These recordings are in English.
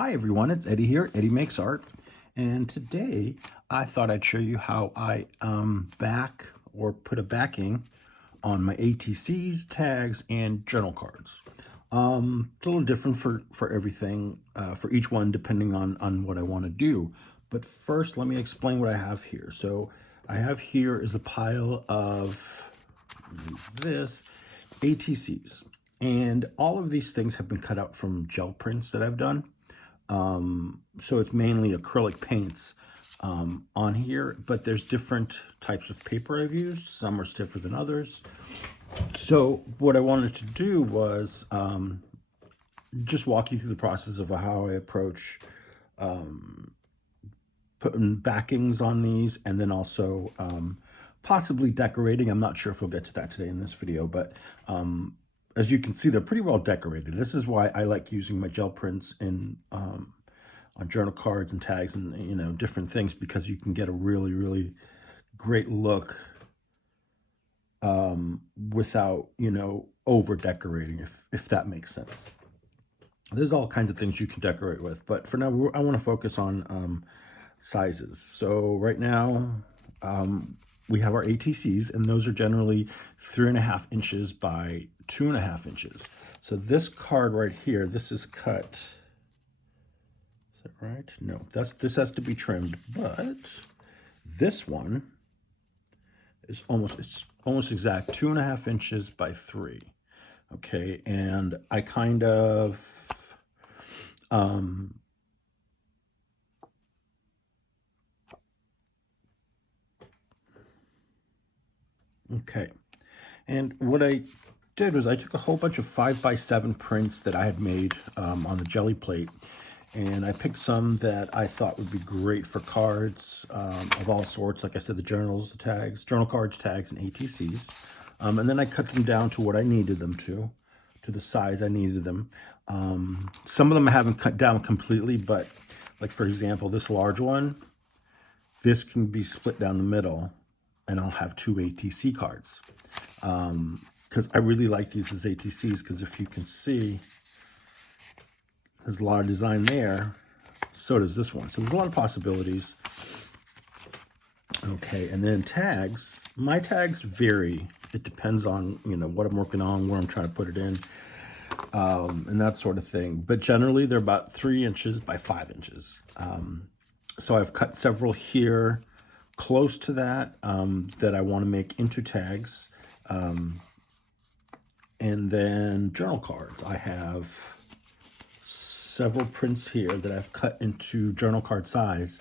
Hi everyone, it's Eddie here, Eddie Makes Art, and today I thought I'd show you how I back or put a backing on my ATCs, tags, and journal cards. It's a little different for everything, for each one depending on what I want to do. But first, let me explain what I have here. So I have here is a pile of this ATCs, and all of these things have been cut out from gel prints that I've done. So it's mainly acrylic paints on here, but there's different types of paper I've used. Some are stiffer than others. So what I wanted to do was just walk you through the process of how I approach putting backings on these, and then also possibly decorating. I'm not sure if we'll get to that today in this video, but as you can see, they're pretty well decorated. This is why I like using my gel prints in on journal cards and tags and different things, because you can get a really great look without over decorating, if that makes sense. There's all kinds of things you can decorate with, but for now I want to focus on sizes. So right now we have our ATCs, and those are generally 3.5 inches by 2.5 inches. So this card right here, this is cut. Is that right? No, this has to be trimmed, but this one is almost exact 2.5 inches by 3. Okay, and I kind of okay, and what I did was I took a whole bunch of 5x7 prints that I had made on the jelly plate, and I picked some that I thought would be great for cards of all sorts. Like I said, the journals, the tags, journal cards, tags, and ATCs. And then I cut them down to what I needed them to the size I needed them. Some of them I haven't cut down completely, but like for example, this large one, this can be split down the middle, and I'll have 2 ATC cards. Because I really like these as ATCs, because if you can see, there's a lot of design there. So does this one. So there's a lot of possibilities. Okay, and then tags. My tags vary. It depends on, what I'm working on, where I'm trying to put it in, and that sort of thing. But generally, they're about 3 inches by 5 inches. So I've cut several here close to that, that I want to make into tags. And then journal cards. I have several prints here that I've cut into journal card size,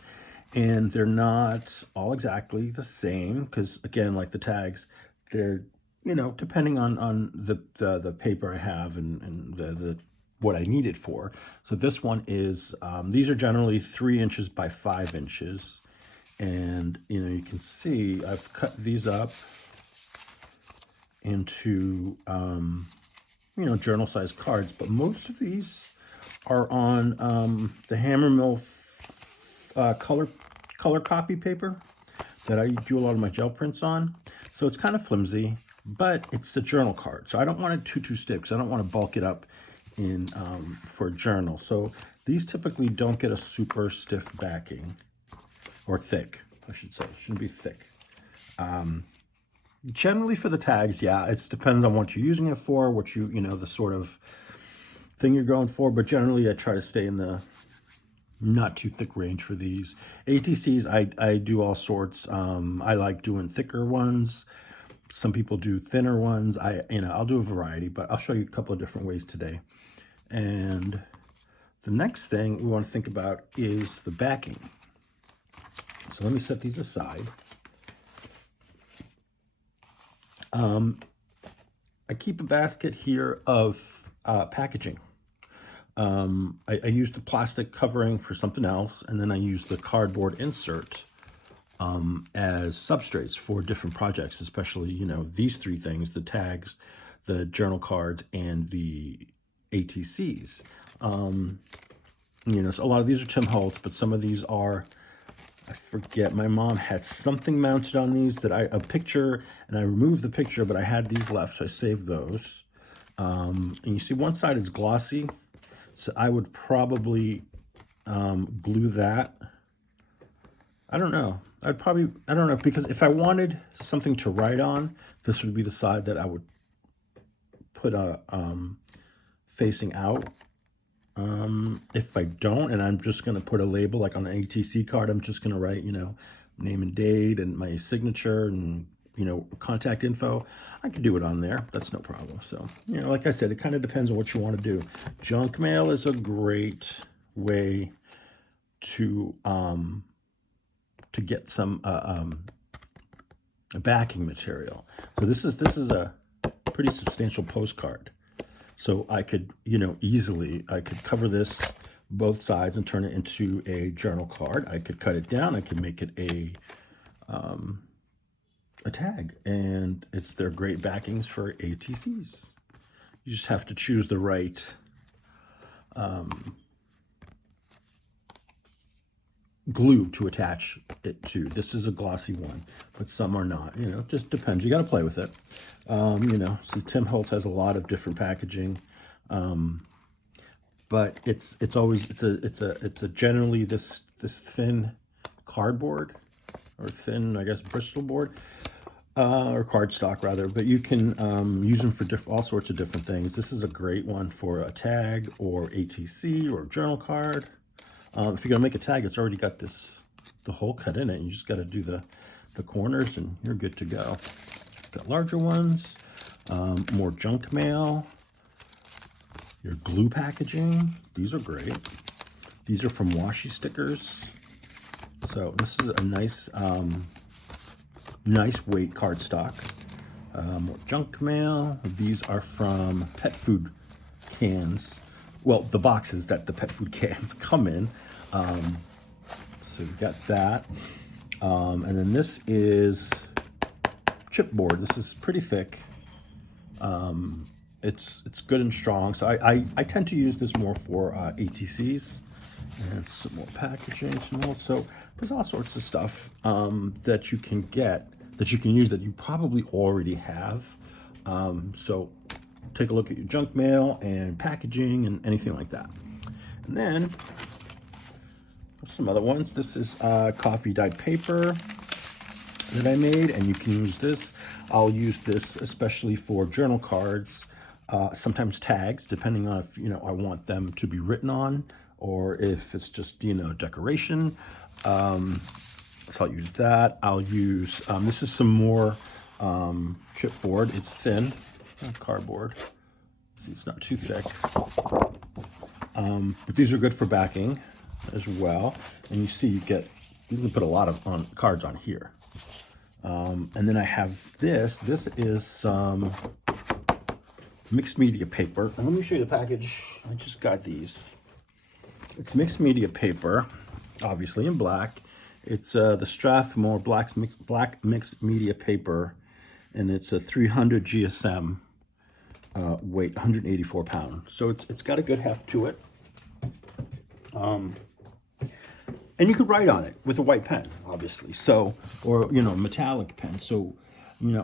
and they're not all exactly the same, because again, like the tags, they're depending on the paper I have and the what I need it for. So this one is these are generally 3 inches by 5 inches, and you can see I've cut these up into journal size cards, but most of these are on the Hammer Mill color copy paper that I do a lot of my gel prints on. So it's kind of flimsy, but it's a journal card, so I don't want it too stiff, because I don't want to bulk it up in for a journal. So these typically don't get a super stiff backing, or thick, I should say. It shouldn't be thick. Generally for the tags, yeah, it depends on what you're using it for, what the sort of thing you're going for, but generally I try to stay in the not too thick range for these. ATCs, I do all sorts. I like doing thicker ones. Some people do thinner ones. I'll do a variety, but I'll show you a couple of different ways today. And the next thing we want to think about is the backing. So let me set these aside. I keep a basket here of packaging. I use the plastic covering for something else, and then I use the cardboard insert as substrates for different projects, especially, these 3 things: the tags, the journal cards, and the ATCs. So a lot of these are Tim Holtz, but some of these are, I forget, my mom had something mounted on these that a picture, and I removed the picture, but I had these left, so I saved those. And you see one side is glossy, so I would probably glue that. I don't know. I don't know, because if I wanted something to write on, this would be the side that I would put a facing out. If I don't, and I'm just going to put a label like on an ATC card, I'm just going to write, name and date and my signature and, contact info. I could do it on there. That's no problem. So, like I said, it kind of depends on what you want to do. Junk mail is a great way to get some backing material. So this is a pretty substantial postcard. So I could, easily, I could cover this both sides and turn it into a journal card. I could cut it down. I could make it a tag, and they're great backings for ATCs. You just have to choose the right glue to attach it to. This is a glossy one, but some are not. It just depends. You got to play with it. So Tim Holtz has a lot of different packaging, but it's generally this thin cardboard, or thin, I guess, Bristol board, or cardstock rather. But you can use them for all sorts of different things. This is a great one for a tag or ATC or a journal card. If you're gonna make a tag, it's already got the hole cut in it. You just got to do the corners, and you're good to go. Got larger ones, more junk mail. Your glue packaging, these are great. These are from washi stickers. So this is a nice, nice weight cardstock. More junk mail. These are from pet food cans. Well, the boxes that the pet food cans come in. So we've got that. And then this is chipboard. This is pretty thick. It's good and strong. So I tend to use this more for ATCs. And some more packaging. So there's all sorts of stuff that you can get, that you can use, that you probably already have. So take a look at your junk mail and packaging and anything like that. And then some other ones. This is coffee dyed paper that I made, and you can use this. I'll use this especially for journal cards, sometimes tags, depending on if I want them to be written on, or if it's just decoration. So I'll use that. I'll use this is some more chipboard. It's thin, cardboard. See, it's not too thick. But these are good for backing as well. And you see, you can put a lot of cards on here. And then I have this. This is some mixed media paper. And let me show you the package. I just got these. It's mixed media paper, obviously in black. It's the Strathmore black mixed media paper, and it's a 300 GSM weight, 184 pounds. So it's got a good heft to it. And you could write on it with a white pen, obviously. So, or, metallic pen. So,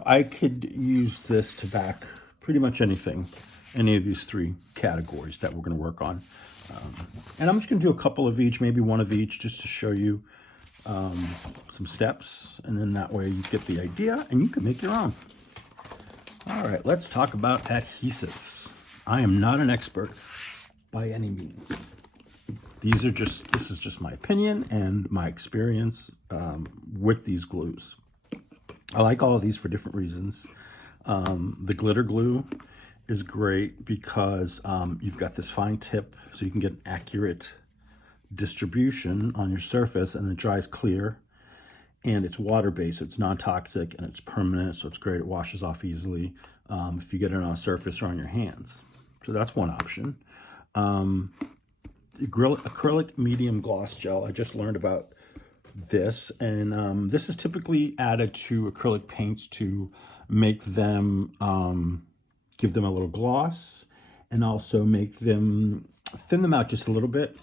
I could use this to back pretty much anything, any of these three categories that we're going to work on. And I'm just going to do a couple of each, maybe one of each, just to show you some steps. And then that way you get the idea and you can make your own. All right, let's talk about adhesives. I am not an expert by any means. This is just my opinion and my experience with these glues. I like all of these for different reasons. The glitter glue is great because you've got this fine tip, so you can get an accurate distribution on your surface, and it dries clear, and it's water-based, so it's non-toxic, and it's permanent, so it's great. It washes off easily if you get it on a surface or on your hands. So that's one option. Acrylic medium gloss gel. I just learned about this, and this is typically added to acrylic paints to make them, give them a little gloss, and also make them, thin them out just a little bit,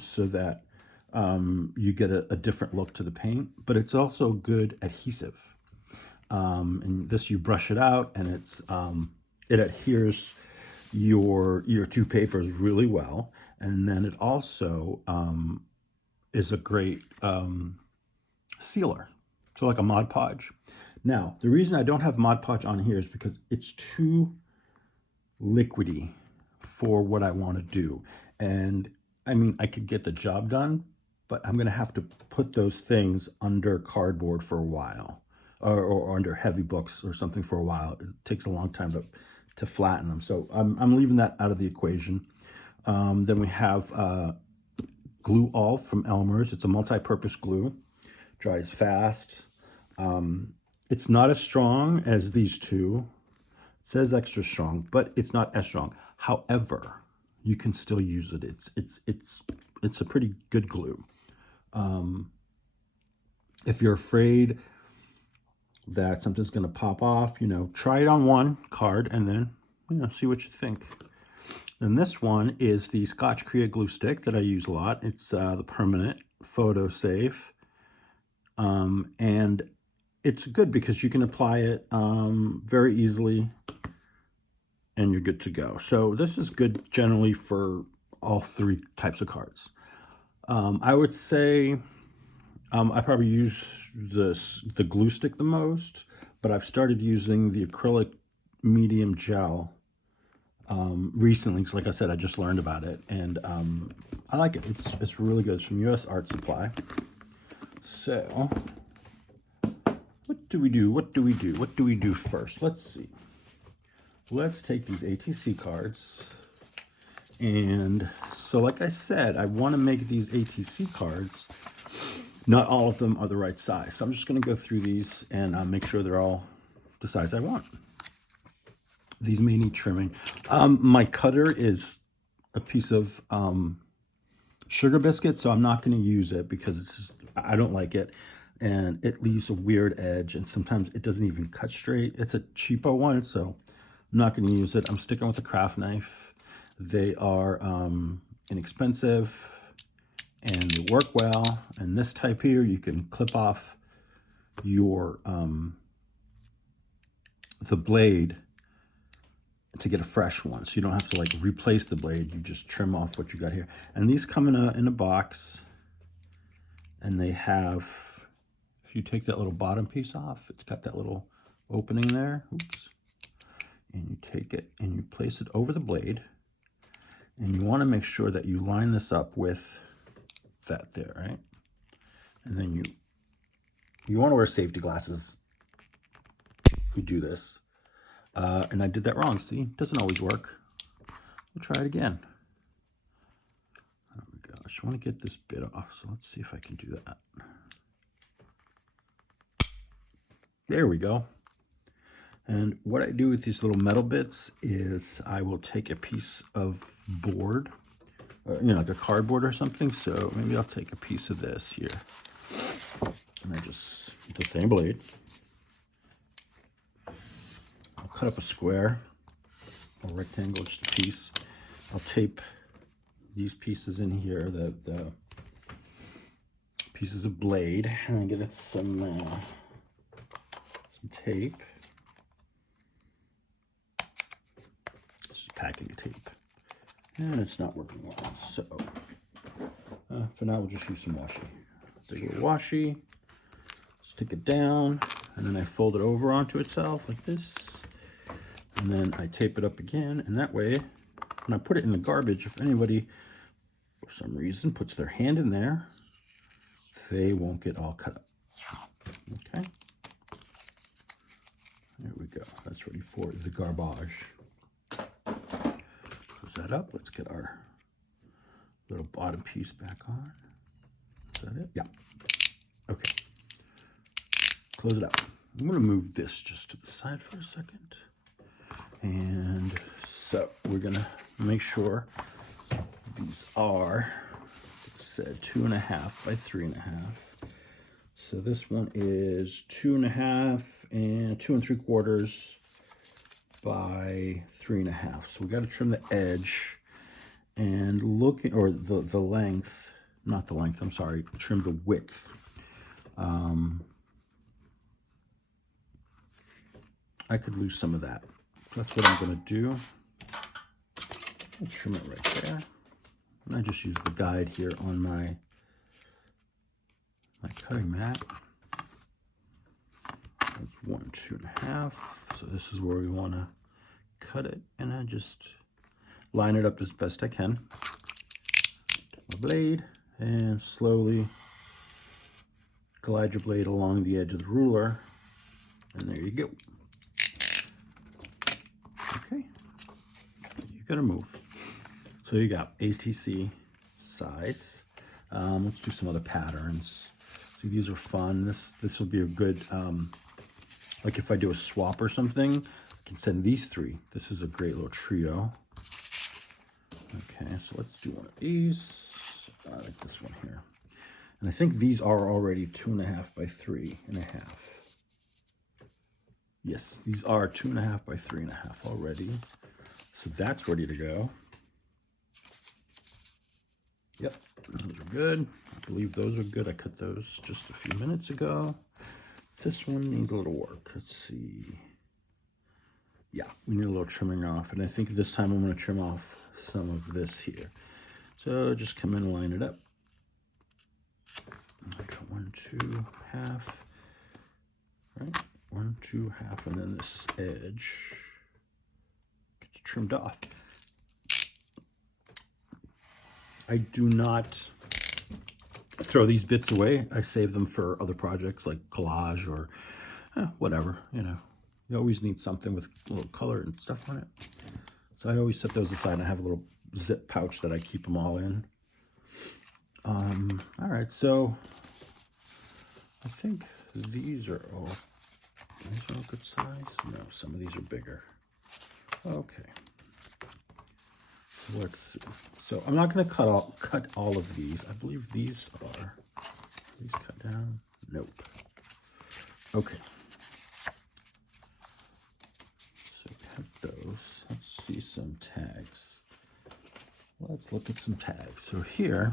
so that you get a different look to the paint, but it's also good adhesive. And this, you brush it out, and it adheres your two papers really well. And then it also is a great sealer. So like a Mod Podge. Now, the reason I don't have Mod Podge on here is because it's too liquidy for what I want to do. And I mean, I could get the job done, but I'm going to have to put those things under cardboard for a while, or under heavy books or something for a while. It takes a long time to flatten them. So I'm leaving that out of the equation. Then we have Glue All from Elmer's. It's a multi-purpose glue. Dries fast. It's not as strong as these two. It says extra strong, but it's not as strong. However, you can still use it. It's a pretty good glue. If you're afraid that something's going to pop off, you know, try it on one card and then, you know, see what you think. And this one is the Scotch glue stick that I use a lot. It's the permanent, photo safe. And it's good because you can apply it very easily and you're good to go. So this is good generally for all three types of cards. I would say I probably use the glue stick the most, but I've started using the acrylic medium gel recently, because like I said, I just learned about it, and I like it. It's really good. It's from US Art Supply. So what do we do? What do we do? What do we do first? Let's see. Let's take these ATC cards. And so like I said, I want to make these ATC cards. Not all of them are the right size. So I'm just going to go through these and make sure they're all the size I want. These may need trimming. My cutter is a piece of sugar biscuit, so I'm not going to use it because it's just, I don't like it. And it leaves a weird edge, and sometimes it doesn't even cut straight. It's a cheapo one, so I'm not going to use it. I'm sticking with the craft knife. They are inexpensive, and they work well. And this type here, you can clip off your the blade to get a fresh one, so you don't have to like replace the blade. You just trim off what you got here. And these come in a box, and they have, if you take that little bottom piece off, it's got that little opening there. Oops. And you take it and you place it over the blade, and you want to make sure that you line this up with that there, right? And then you want to wear safety glasses. You do this. And I did that wrong. See, it doesn't always work. We'll try it again. There we go. I just want to get this bit off. So let's see if I can do that. There we go. And what I do with these little metal bits is I will take a piece of board, you know, like a cardboard or something. So maybe I'll take a piece of this here. And I just, the same blade. I'll cut up a square, a rectangle, just a piece. I'll tape these pieces in here, the pieces of blade, and I get it some tape. Packing tape, and it's not working well, so for now we'll just use some washi. Take a little washi, stick it down, and then I fold it over onto itself like this, and then I tape it up again, and that way when I put it in the garbage, if anybody for some reason puts their hand in there, they won't get all cut up. Okay, there we go. That's ready for the garbage. Close that up. Let's get our little bottom piece back on. Is that it? Yeah. Okay. Close it up. I'm going to move this just to the side for a second. And so we're going to make sure these are, it said 2.5 by 3.5. So this one is 2.5 and 2 3/4 by 3.5. So we got to trim the edge and looking, or the length, not the length, I'm sorry, trim the width. I could lose some of that. That's what I'm going to do. I'll trim it right there. I just use the guide here on my cutting mat. That's 1, 2.5. So this is where we want to cut it, and I just line it up as best I can. Take my blade and slowly glide your blade along the edge of the ruler, and there you go. Okay, you gotta move. So you got ATC size. Let's do some other patterns. See, these are fun. This will be a good, like if I do a swap or something, I can send these 3. This is a great little trio. Okay, so let's do one of these. I like this one here. And I think these are already 2.5 by 3.5. Yes, these are 2.5 by 3.5 already. So that's ready to go. Yep, those are good. I believe those are good. I cut those just a few minutes ago. This one needs a little work. Let's see. Yeah, we need a little trimming off. And I think this time I'm going to trim off some of this here. So just come in and line it up. I got 1, 2, half. Right? 1, 2, half. And then this edge gets trimmed off. I do not throw these bits away. I save them for other projects like collage or whatever, you know. You always need something with a little color and stuff on it. So I always set those aside, and I have a little zip pouch that I keep them all in. All right, so I think these are all a good size. No, some of these are bigger. Okay. Let's see. So I'm not going to cut all of these. I believe these are cut down. Nope. Okay. So cut those. Let's see some tags. Let's look at some tags. So here,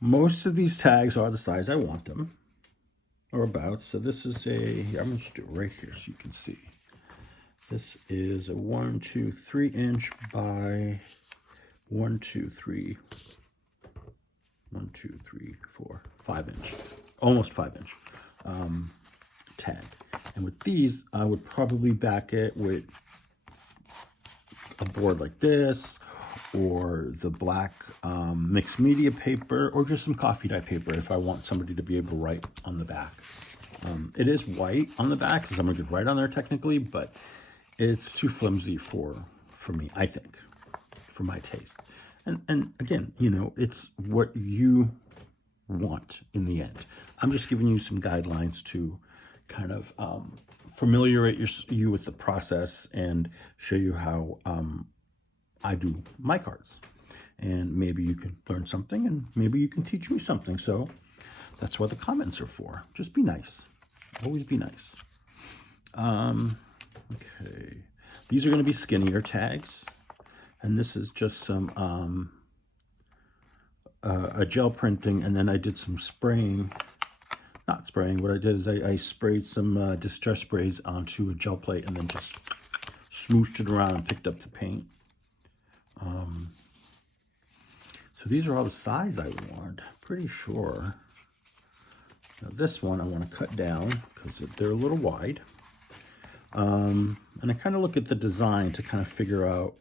most of these tags are the size I want them, or about. So this is I'm going to just do it right here so you can see. This is a 1, 2, 3 inch by 1, 2, 3, 1, 2, 3, 4, 5 inch, almost 5 inch tag. And with these, I would probably back it with a board like this, or the black mixed media paper, or just some coffee dye paper if I want somebody to be able to write on the back. It is white on the back because I'm going to write on there technically, but it's too flimsy for me, I think, for my taste. And again, you know, it's what you want in the end. I'm just giving you some guidelines to kind of familiarize you with the process and show you how I do my cards. And maybe you can learn something, and maybe you can teach me something. So that's what the comments are for. Just be nice. Always be nice. Okay, these are going to be skinnier tags, and this is just some a gel printing, and then I did some spraying. Not spraying. What I did is I sprayed some distress sprays onto a gel plate, and then just smooshed it around and picked up the paint. So these are all the size I want. Pretty sure. Now this one I want to cut down because they're a little wide. And I kind of look at the design to kind of figure out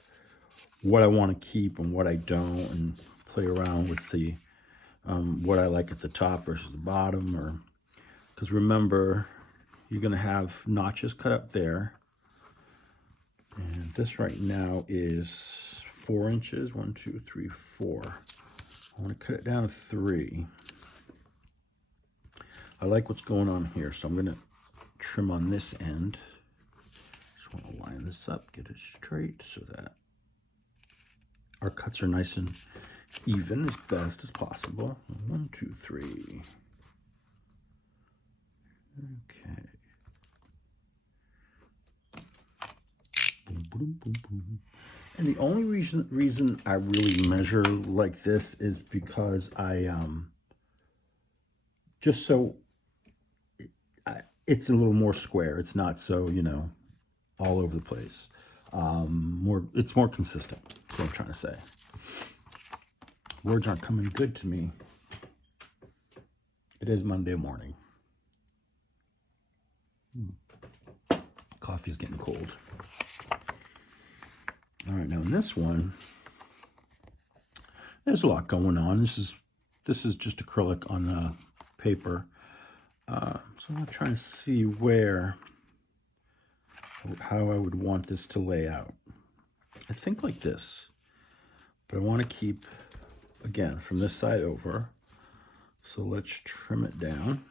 what I want to keep and what I don't, and play around with the what I like at the top versus the bottom. Or because remember, you're going to have notches cut up there, and this right now is 4 inches. 1, 2, 3, 4. I want to cut it down to 3. I like what's going on here, so I'm going to trim on this end. Just want to line this up, get it straight so that our cuts are nice and even as best as possible. 1, 2, 3. Okay. Boom, boom, boom, boom. And the only reason I really measure like this is because I just so it's a little more square. It's not so, you know, all over the place. It's more consistent. That's what I'm trying to say. Words aren't coming good to me. It is Monday morning. Coffee's getting cold. All right, now in this one, there's a lot going on. This is just acrylic on the paper. So I'm trying to see how I would want this to lay out. I think like this, but I want to keep, again, from this side over. So let's trim it down.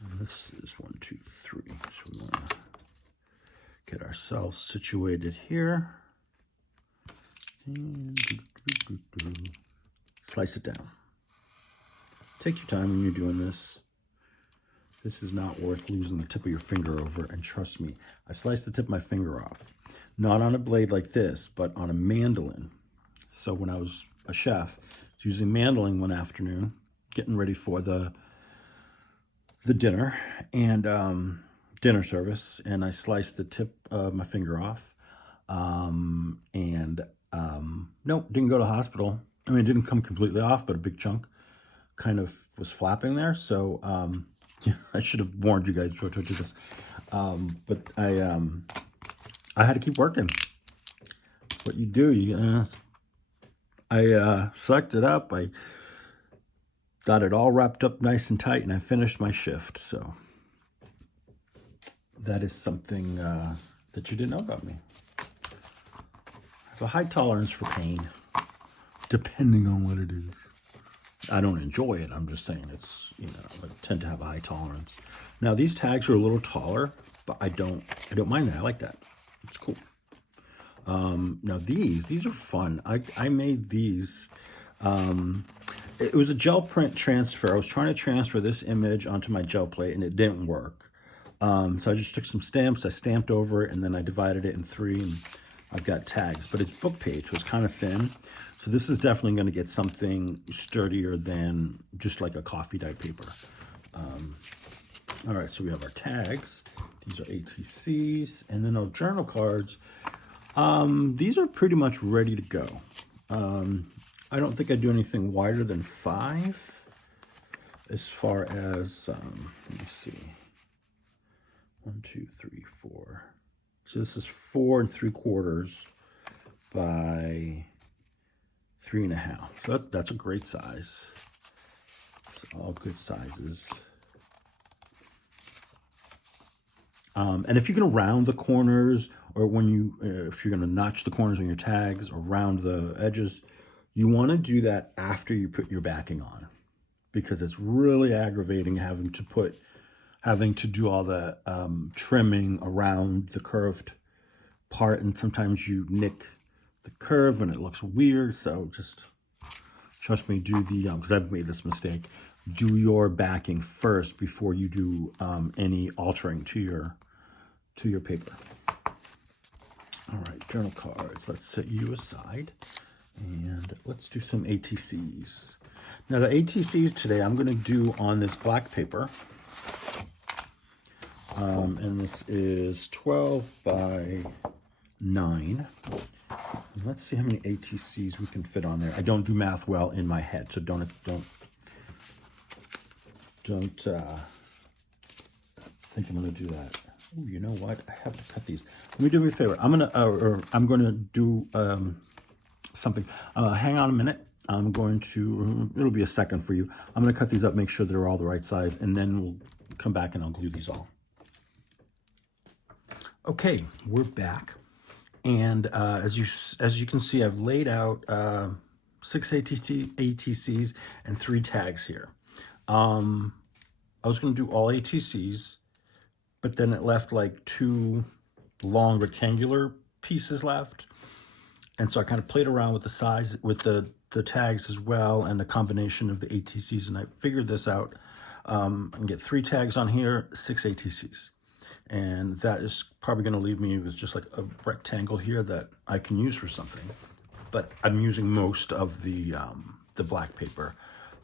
And this is 1, 2, 3. So we want to get ourselves situated here. And slice it down. Take your time when you're doing this. This is not worth losing the tip of your finger over, and trust me, I've sliced the tip of my finger off. Not on a blade like this, but on a mandolin. So when I was a chef, I was using mandolin one afternoon, getting ready for the dinner and dinner service, and I sliced the tip of my finger off. Nope, didn't go to the hospital. I mean, it didn't come completely off, but a big chunk kind of was flapping there. So yeah, I should have warned you guys before I told you this. But I had to keep working. That's what you do. I sucked it up. I got it all wrapped up nice and tight, and I finished my shift. So that is something that you didn't know about me. I have a high tolerance for pain, depending on what it is. I don't enjoy it. I'm just saying it's, I tend to have a high tolerance. Now these tags are a little taller, but I don't mind that. I like that. It's cool. Now these are fun. I made these. It was a gel print transfer. I was trying to transfer this image onto my gel plate, and it didn't work. So I just took some stamps, I stamped over it, and then I divided it in 3, and I've got tags. But it's book page, so it's kind of thin. So this is definitely going to get something sturdier than just like a coffee dyed paper. All right, so we have our tags. These are ATCs, and then our journal cards. These are pretty much ready to go. I don't think I do anything wider than 5 as far as, let me see. 1, 2, 3, 4. So this is 4 3/4 by 3.5. So that's a great size. It's all good sizes. And if you're going to round the corners, or if you're going to notch the corners on your tags or round the edges, you want to do that after you put your backing on, because it's really aggravating having to do all the trimming around the curved part, and sometimes you nick the curve and it looks weird. So just trust me, do the because I've made this mistake. Do your backing first before you do any altering to your paper. All right, journal cards. Let's set you aside, and let's do some ATCs. Now the ATCs today I'm going to do on this black paper. And this is 12 by 9. And let's see how many ATCs we can fit on there. I don't do math well in my head, so don't think I'm going to do that. Ooh, you know what? I have to cut these. Let me do me a favor. I'm going to do something. Hang on a minute. It'll be a second for you. I'm going to cut these up, make sure they're all the right size, and then we'll come back and I'll glue these all. Okay, we're back, and as you can see, I've laid out 6 ATCs and 3 tags here. I was going to do all ATCs, but then it left like 2 long rectangular pieces left, and so I kind of played around with the size, with the tags as well, and the combination of the ATCs, and I figured this out. I can get 3 tags on here, 6 ATCs. And that is probably going to leave me with just like a rectangle here that I can use for something. But I'm using most of the black paper.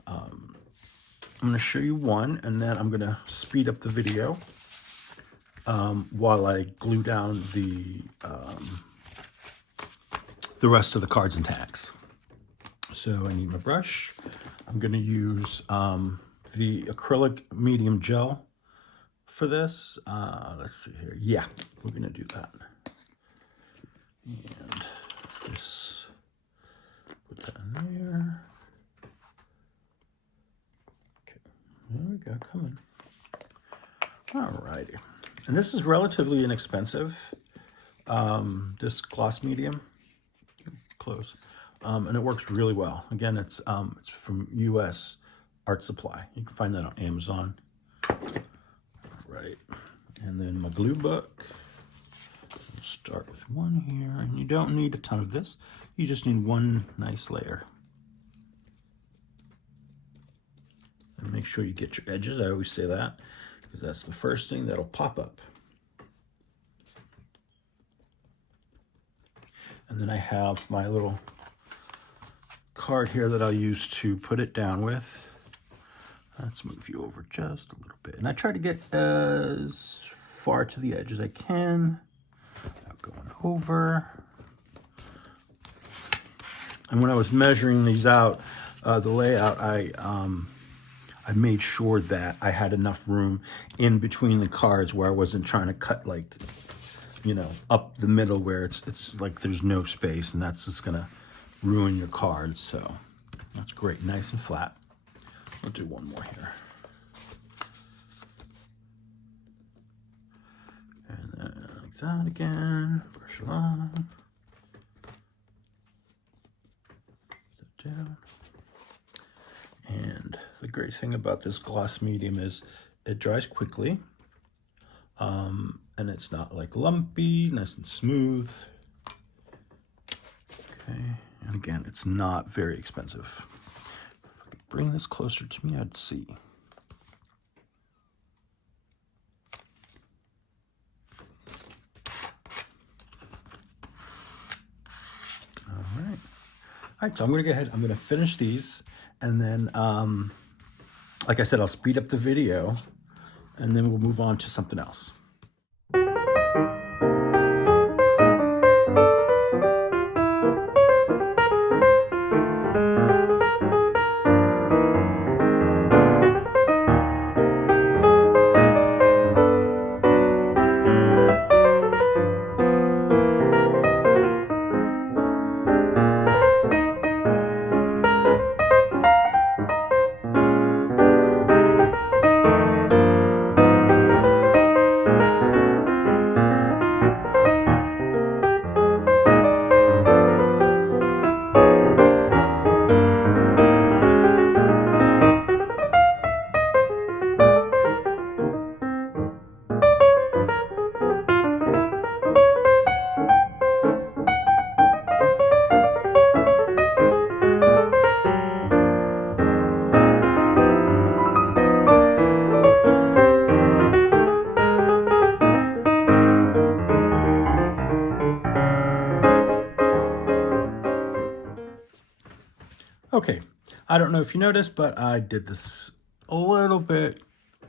I'm going to show you one, and then I'm going to speed up the video while I glue down the rest of the cards and tags. So I need my brush. I'm going to use the acrylic medium gel for this. Let's see here. Yeah, we're going to do that. And this, put that in there. Okay, there we go, come on. Alrighty. And this is relatively inexpensive, this gloss medium. Close. And it works really well. Again, it's from US Art Supply. You can find that on Amazon. Right. And then my glue book. We'll start with one here. And you don't need a ton of this. You just need one nice layer. And make sure you get your edges. I always say that, because that's the first thing that'll pop up. And then I have my little card here that I'll use to put it down with. Let's move you over just a little bit. And I try to get as far to the edge as I can. Now going over. And when I was measuring these out, the layout, I made sure that I had enough room in between the cards where I wasn't trying to cut, like, you know, up the middle where it's like there's no space, and that's just gonna ruin your cards. So that's great, nice and flat. I'll do one more here. And then like that again, brush it on. Put that down. And the great thing about this gloss medium is it dries quickly. And it's not like lumpy, nice and smooth. Okay, and again, it's not very expensive. If I could bring this closer to me, I'd see. All right, so I'm gonna go ahead, I'm gonna finish these, and then, like I said, I'll speed up the video, and then we'll move on to something else. Okay, I don't know if you noticed, but I did this a little bit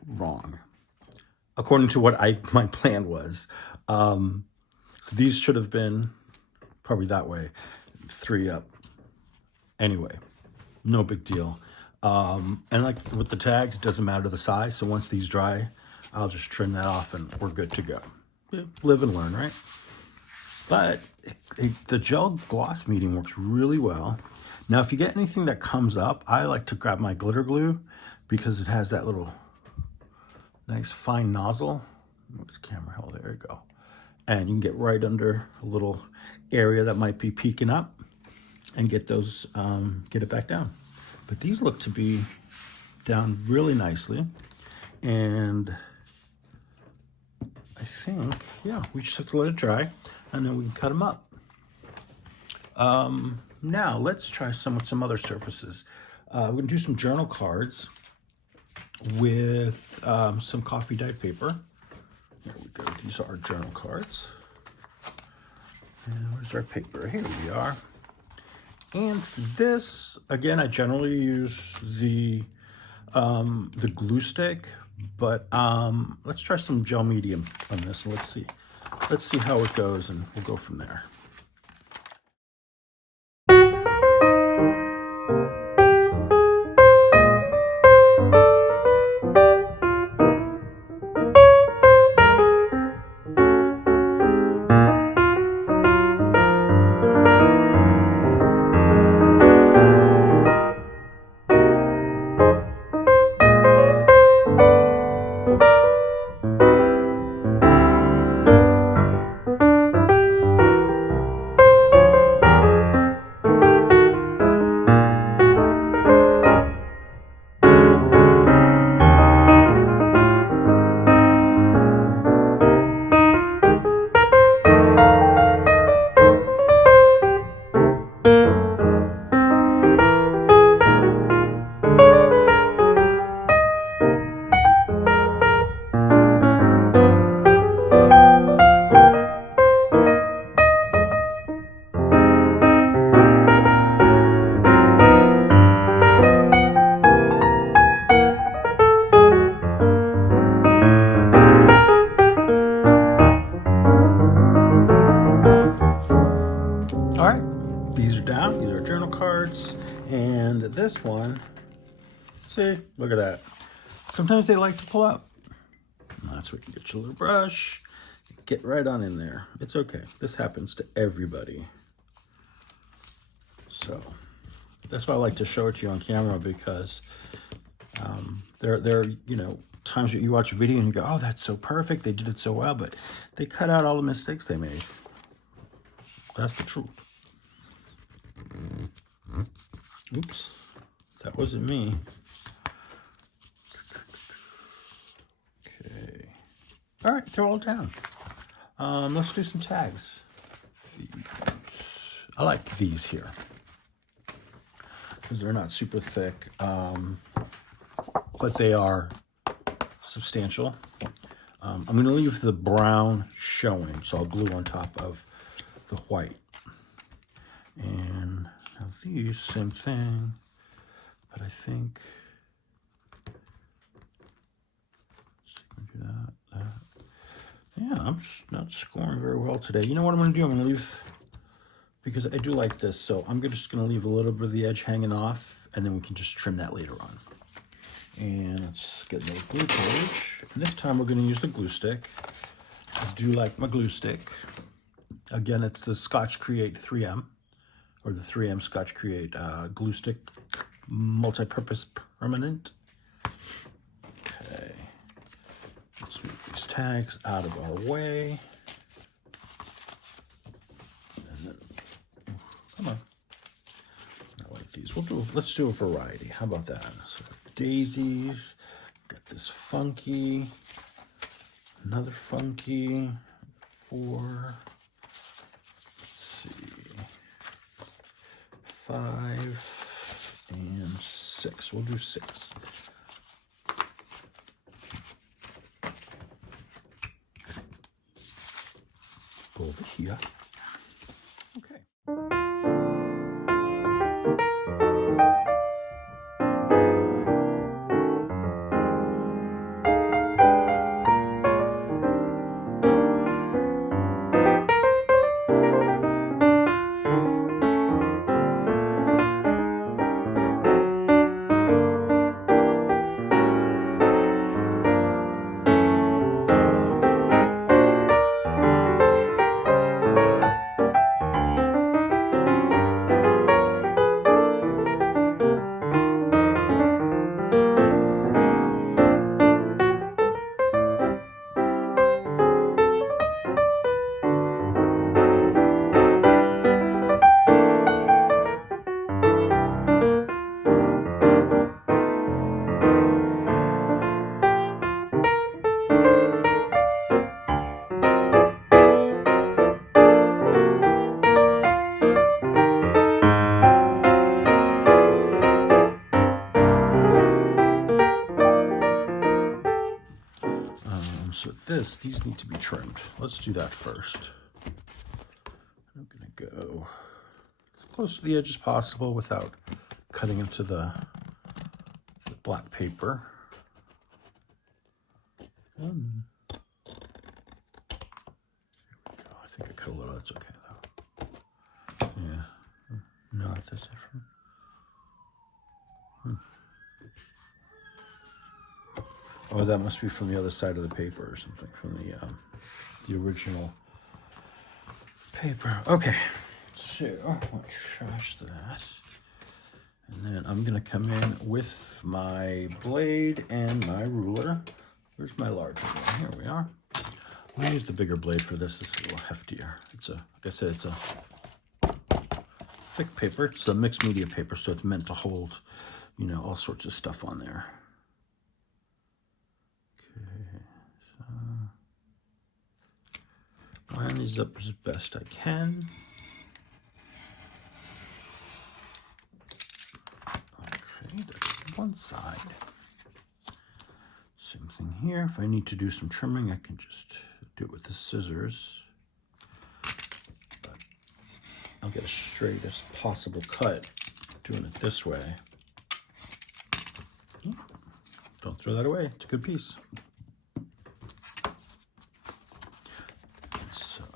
wrong, according to what my plan was. So these should have been probably that way, 3 up. Anyway, no big deal. And like with the tags, it doesn't matter the size. So once these dry, I'll just trim that off and we're good to go. Live and learn, right? But the gel gloss medium works really well. Now, if you get anything that comes up, I like to grab my glitter glue because it has that little nice fine nozzle. Where's the camera held? There you go. And you can get right under a little area that might be peeking up and get those, get it back down. But these look to be down really nicely. And I think, yeah, we just have to let it dry and then we can cut them up. Now let's try some other surfaces. We're gonna do some journal cards with some coffee dyed paper. There we go, these are our journal cards. And where's our paper? Here we are. And for this, again, I generally use the glue stick, But let's try some gel medium on this. Let's see how it goes, and we'll go from there. All right, these are down. These are journal cards. And this one, see, look at that. Sometimes they like to pull out. That's where you get your little brush. Get right on in there. It's okay. This happens to everybody. So that's why I like to show it to you on camera, because there are, you know, times that you watch a video and you go, oh, that's so perfect. They did it so well, but they cut out all the mistakes they made. That's the truth. Oops, that wasn't me. Okay. All right, they're all down. Let's do some tags. I like these here because they're not super thick, but they are substantial. I'm going to leave the brown showing, so I'll glue on top of the white. And now these, same thing, but I think, do that. Yeah, I'm not scoring very well today. You know what I'm going to do? I'm going to leave, because I do like this, so I'm just going to leave a little bit of the edge hanging off, and then we can just trim that later on. And let's get a little glue page. And this time we're going to use the glue stick. I do like my glue stick. Again, it's the Scotch Create 3M, or the 3M Scotch Create glue stick, multi-purpose permanent. Okay, let's move these tags out of our way. And then, come on, I like these. Let's do a variety. How about that? So daisies, got this funky, another funky, 4. 5 and 6. We'll do 6. Over here. Okay. So these need to be trimmed. Let's do that first. I'm gonna go as close to the edge as possible without cutting into the black paper. again. There we go. I think I cut a little. That's okay though. Yeah. No, that's different. Oh, that must be from the other side of the paper or something, from the original paper. Okay, so I'll trash that. And then I'm gonna come in with my blade and my ruler. Where's my larger one? Here we are. I'm gonna use the bigger blade for this. This is a little heftier. It's a, like I said, it's a thick paper. It's a mixed media paper, so it's meant to hold, you know, all sorts of stuff on there. Line these up as best I can. Okay, that's one side. Same thing here. If I need to do some trimming, I can just do it with the scissors. But I'll get as straight as possible cut doing it this way. Don't throw that away. It's a good piece.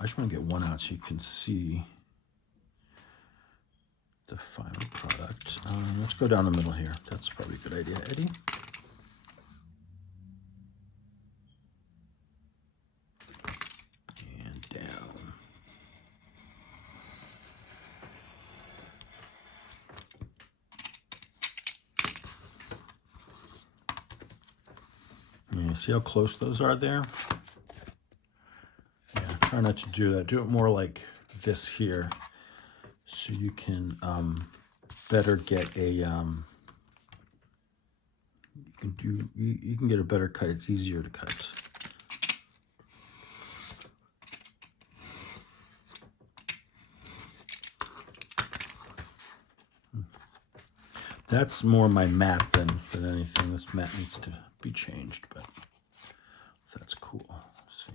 I just want to get one out so you can see the final product. Let's go down the middle here. That's probably a good idea, Eddie. And down. Yeah, see how close those are there? Try not to do that. Do it more like this here, so you can better get a you can get a better cut. It's easier to cut. That's more my mat than anything. This mat needs to be changed, but that's cool. Let's see.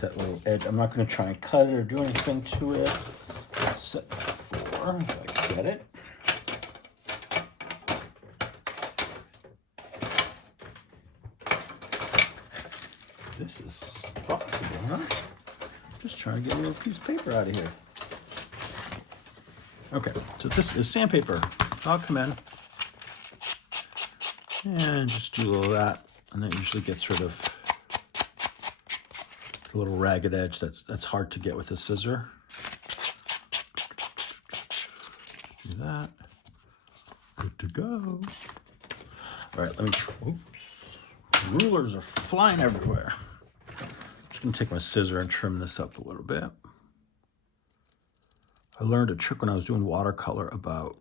That little edge, I'm not going to try and cut it or do anything to it, except for, if I can get it. This is possible, huh? Just trying to get a little piece of paper out of here. Okay, so this is sandpaper. I'll come in and just do a little of that, and that usually gets rid of a little ragged edge that's hard to get with a scissor. Let's do that. Good to go. All right, let me, oops. Rulers are flying everywhere. I'm just gonna take my scissor and trim this up a little bit. I learned a trick when I was doing watercolor about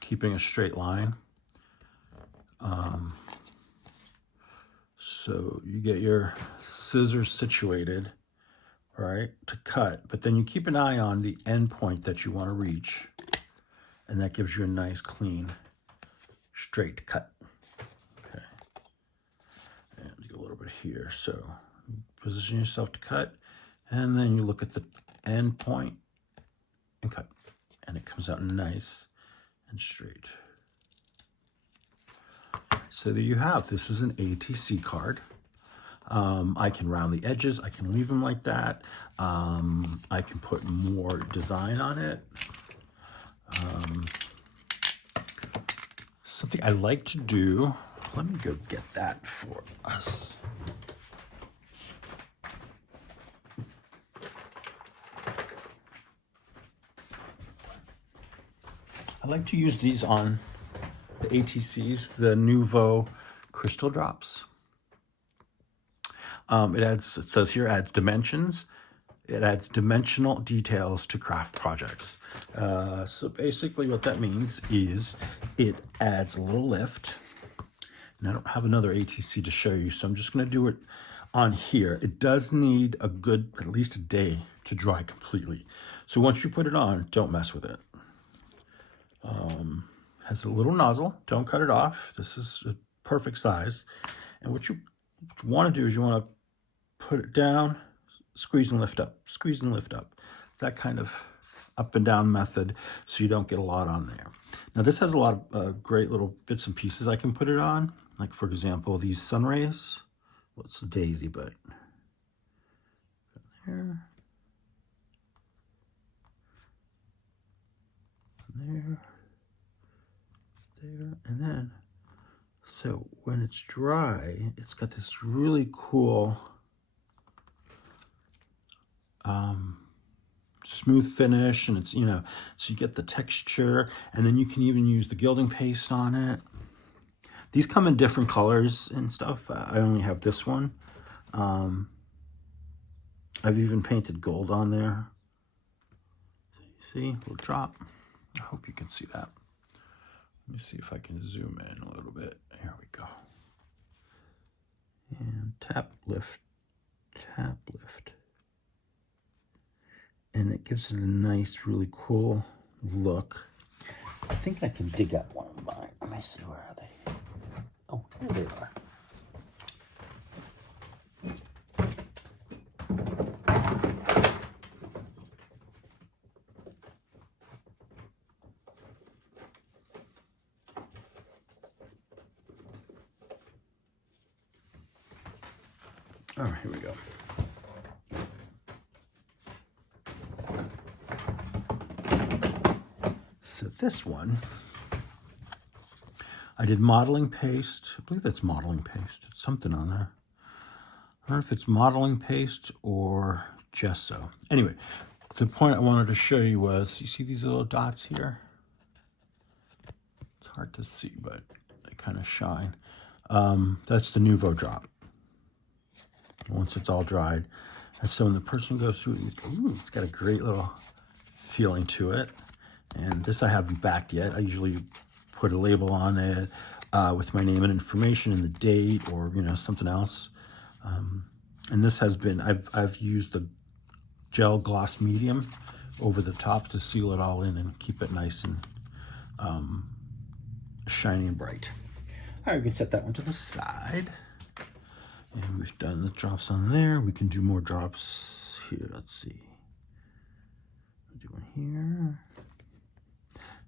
keeping a straight line. So you get your scissors situated, right, to cut, but then you keep an eye on the end point that you want to reach, and that gives you a nice, clean, straight cut. Okay, and do a little bit here. So you position yourself to cut, and then you look at the end point and cut, and it comes out nice and straight. So there you have, this is an ATC card. I can round the edges, I can leave them like that. I can put more design on it. Something I like to do, let me go get that for us. I like to use these on the ATCs, the Nouveau Crystal Drops. It says here, adds dimensions. It adds dimensional details to craft projects. So basically what that means is it adds a little lift. And I don't have another ATC to show you, so I'm just gonna do it on here. It does need a good, at least a day to dry completely. So once you put it on, don't mess with it. Has a little nozzle, don't cut it off. This is a perfect size. And what you want to do is you want to put it down, squeeze and lift up, squeeze and lift up. That kind of up and down method, so you don't get a lot on there. Now this has a lot of great little bits and pieces I can put it on. Like for example, these sun rays. Well, it's a daisy, but there, there, there, and then, so when it's dry, it's got this really cool smooth finish, and it's, you know, so you get the texture, and then you can even use the gilding paste on it. These come in different colors and stuff. I only have this one. I've even painted gold on there. See, little drop. I hope you can see that. Let me see if I can zoom in a little bit. Here we go. And tap, lift, tap, lift. And it gives it a nice, really cool look. I think I can dig up one of mine. Let me see, where are they? Oh, here they are. All right, here we go. So this one, I did modeling paste. I believe that's modeling paste. It's something on there. I don't know if it's modeling paste or gesso. Anyway, the point I wanted to show you was, you see these little dots here? It's hard to see, but they kind of shine. That's the Nouveau drop. Once it's all dried. And so when the person goes through it, ooh, it's got a great little feeling to it. And this I haven't backed yet. I usually put a label on it with my name and information and the date, or, you know, something else. And this has been, I've used the gel gloss medium over the top to seal it all in and keep it nice and shiny and bright. All right, we can set that one to the side. And we've done the drops on there. We can do more drops here. Let's see. I'll do one here.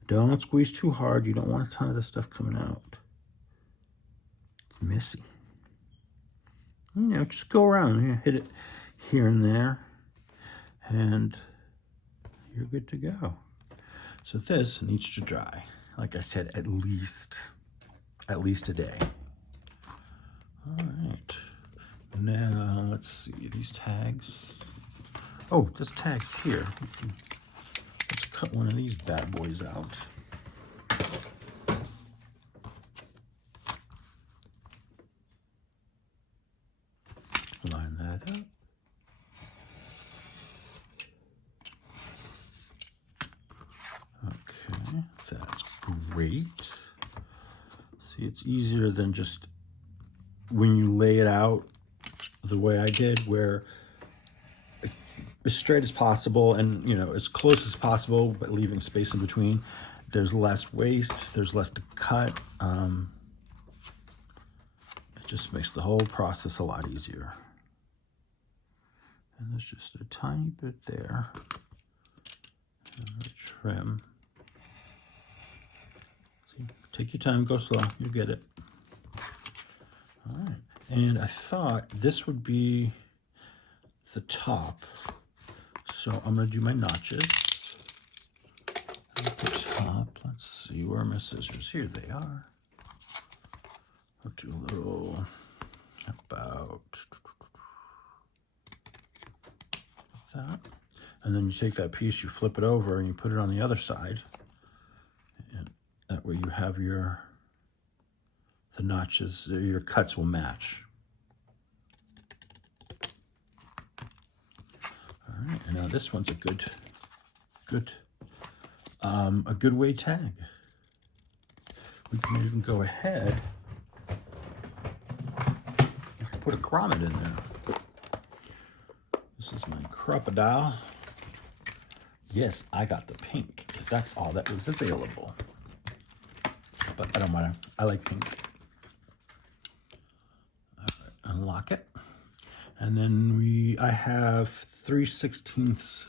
Don't squeeze too hard. You don't want a ton of this stuff coming out. It's messy. You know, just go around, hit it here and there, and you're good to go. So this needs to dry. Like I said, at least a day. All right. Now let's see these tags. Oh, there's tags here. Let's cut one of these bad boys out. Line that up. Okay, that's great. See, it's easier than just when you lay it out the way I did, where as straight as possible and, you know, as close as possible, but leaving space in between. There's less waste, there's less to cut. It just makes the whole process a lot easier. And there's just a tiny bit there. And the trim. See, take your time, go slow, you get it. All right, and I thought this would be the top. So I'm gonna do my notches. At the top, let's see, where are my scissors? Here they are. I'll do a little, about that. And then you take that piece, you flip it over, and you put it on the other side. And that way you have the notches, your cuts will match. All right, and now this one's a good weight tag. We can even go ahead. Let's put a grommet in there. This is my crocodile. Yes, I got the pink because that's all that was available. But I don't mind. I like pink. All right, unlock it. And then I have 3/16.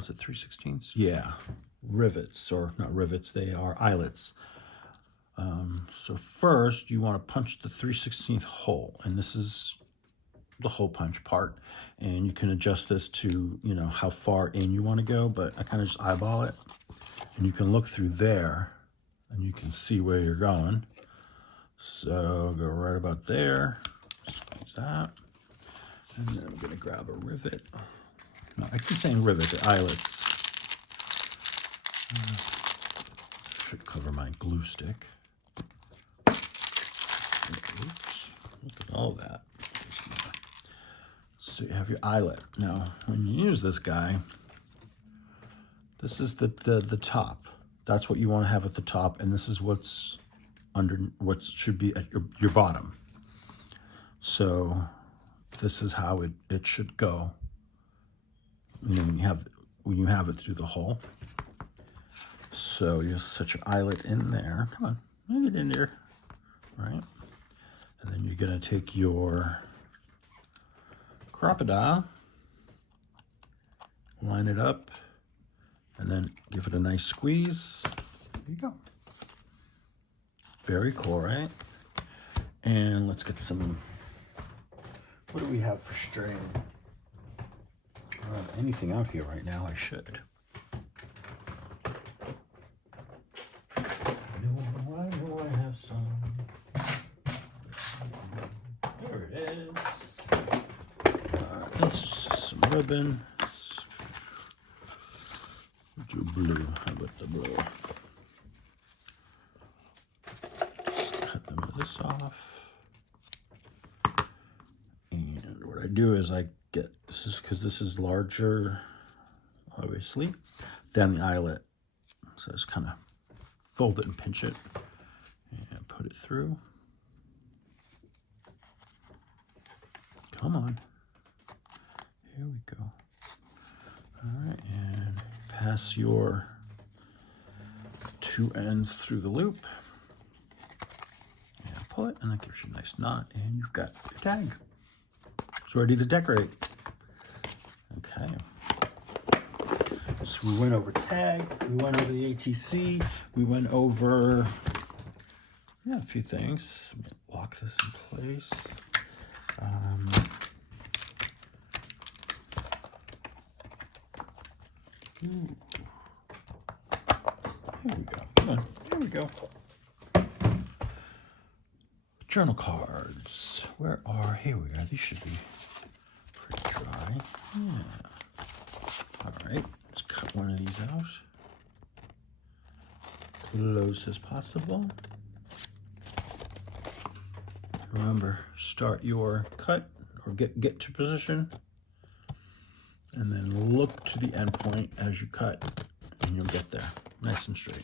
Is it 3/16? Yeah, rivets, or not rivets, they are eyelets. So first you want to punch the 3/16 hole, and this is the hole punch part, and you can adjust this to, you know, how far in you want to go, but I kind of just eyeball it, and you can look through there and you can see where you're going. So go right about there, squeeze that, and then I'm going to grab a rivet. No, I keep saying rivet, the eyelets. Should cover my glue stick. Oops, look at all that. So you have your eyelet. Now, when you use this guy, this is the top. That's what you want to have at the top, and this is what's under, what should be at your bottom. So this is how it should go. You know, when you have it through the hole. So you set your eyelet in there. Come on, get in there, right? And then you're gonna take your crocodile, line it up, and then give it a nice squeeze. There you go. Very cool, right? And let's get some, what do we have for string? I don't have anything out here right now. I should. I know I have some. There it is. That's just some ribbon. Let's do blue. How about the blue? Just cut them of this off. And what I do is I get, this is because this is larger, obviously, than the eyelet. So I just kind of fold it and pinch it and put it through. Come on. Here we go. All right, and pass your two ends through the loop. And pull it, and that gives you a nice knot, and you've got your tag. It's ready to decorate. Okay. So we went over tag, we went over the ATC, we went over, a few things. Let me lock this in place. Here we go. Come on. Here we go. Journal cards. Where are, here we go. These should be pretty dry. Yeah. All right. Let's cut one of these out. Close as possible. Remember, start your cut or get to position, and then look to the end point as you cut, and you'll get there nice and straight.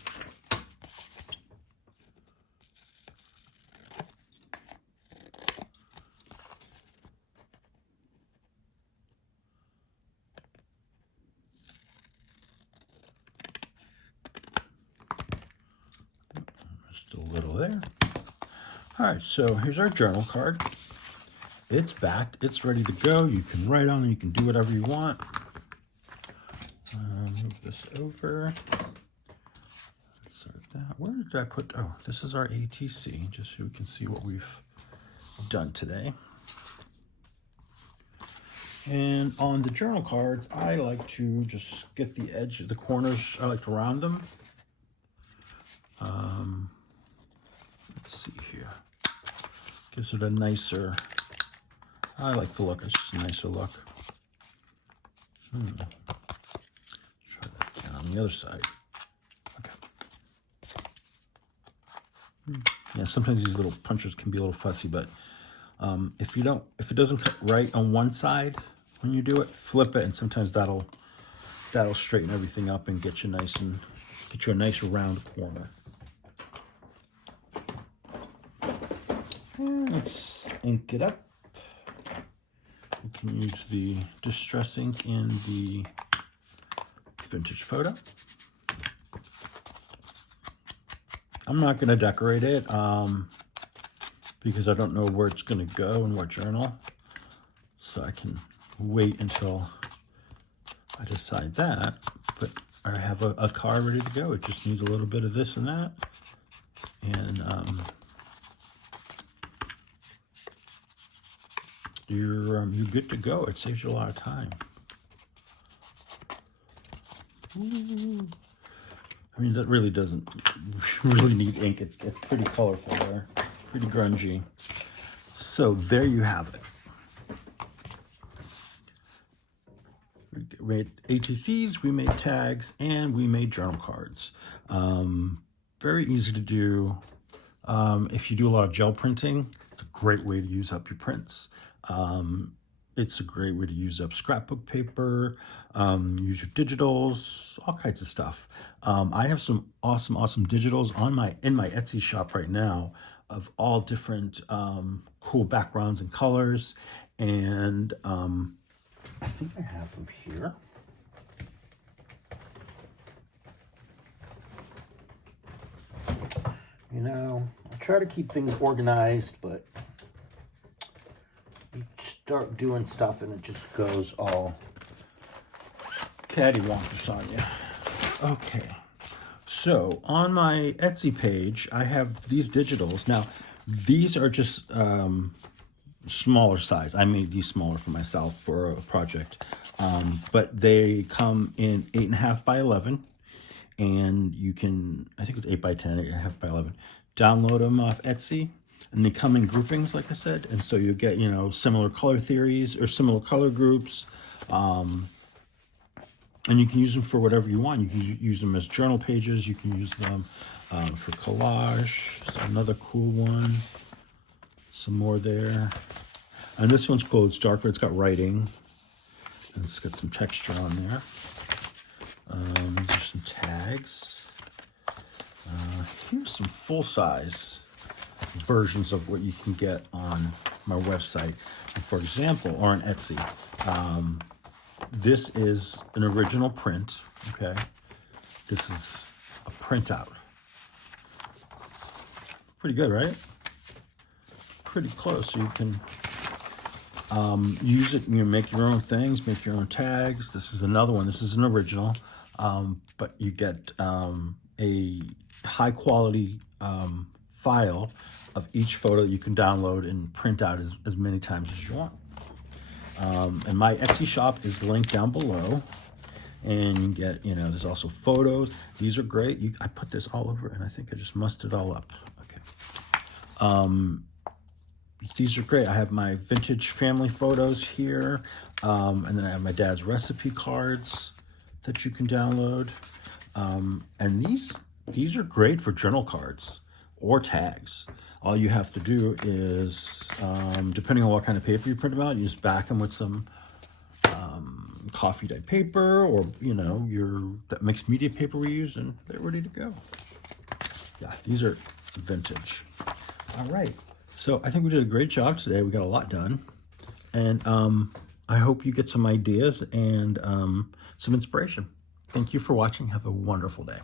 Just a little there. All right, so here's our journal card. It's backed, it's ready to go. You can write on it, you can do whatever you want. Move this over. Insert that. Where did I put, oh, this is our ATC, just so we can see what we've done today. And on the journal cards, I like to just get the edge, the corners, I like to round them. Let's see here. Gives it a nicer, I like the look, it's just a nicer look. Try that again on the other side. Okay. Yeah, sometimes these little punchers can be a little fussy, but if it doesn't cut right on one side when you do it, flip it, and sometimes that'll straighten everything up and get you a nice round corner. Let's ink it up. We can use the Distress ink in the Vintage Photo. I'm not going to decorate it because I don't know where it's going to go in what journal. So I can wait until I decide that. But I have a card ready to go. It just needs a little bit of this and that. And you're good to go. It saves you a lot of time. Ooh. I mean, that really doesn't really need ink. It's pretty colorful there, pretty grungy. So there you have it. We made ATCs, we made tags, and we made journal cards. Very easy to do. If you do a lot of gel printing, it's a great way to use up your prints. It's a great way to use up scrapbook paper, use your digitals, all kinds of stuff. I have some awesome digitals in my Etsy shop right now of all different cool backgrounds and colors. And I think I have them here. You know, I try to keep things organized, but you start doing stuff and it just goes all cattywampus on you. Okay, so on my Etsy page, I have these digitals. Now, these are just smaller size. I made these smaller for myself for a project, but they come in 8.5 by 11, and you can, I think it's 8 by 10, 8.5 by 11. Download them off Etsy, and they come in groupings, like I said, and so you get, you know, similar color theories or similar color groups, and you can use them for whatever you want. You can use them as journal pages. You can use them for collage. So another cool one. Some more there. And this one's cool. It's darker. It's got writing. And it's got some texture on there. These are some tags. Here's some full-size versions of what you can get on my website. For example, or on Etsy. This is an original print, okay? This is a printout. Pretty good, right? Pretty close. So you can use it, you know, make your own things, make your own tags. This is another one. This is an original, but you get a high quality file of each photo that you can download and print out as many times as you want. And my Etsy shop is linked down below, and you get, you know, there's also photos. These are great. I put this all over, and I think I just mussed it all up. Okay. These are great. I have my vintage family photos here, and then I have my dad's recipe cards that you can download. And these are great for journal cards or tags. All you have to do is, depending on what kind of paper you print them out, you just back them with some coffee dyed paper, or, you know, that mixed media paper we use, and they're ready to go. Yeah, these are vintage. All right. So I think we did a great job today. We got a lot done. And I hope you get some ideas and some inspiration. Thank you for watching. Have a wonderful day.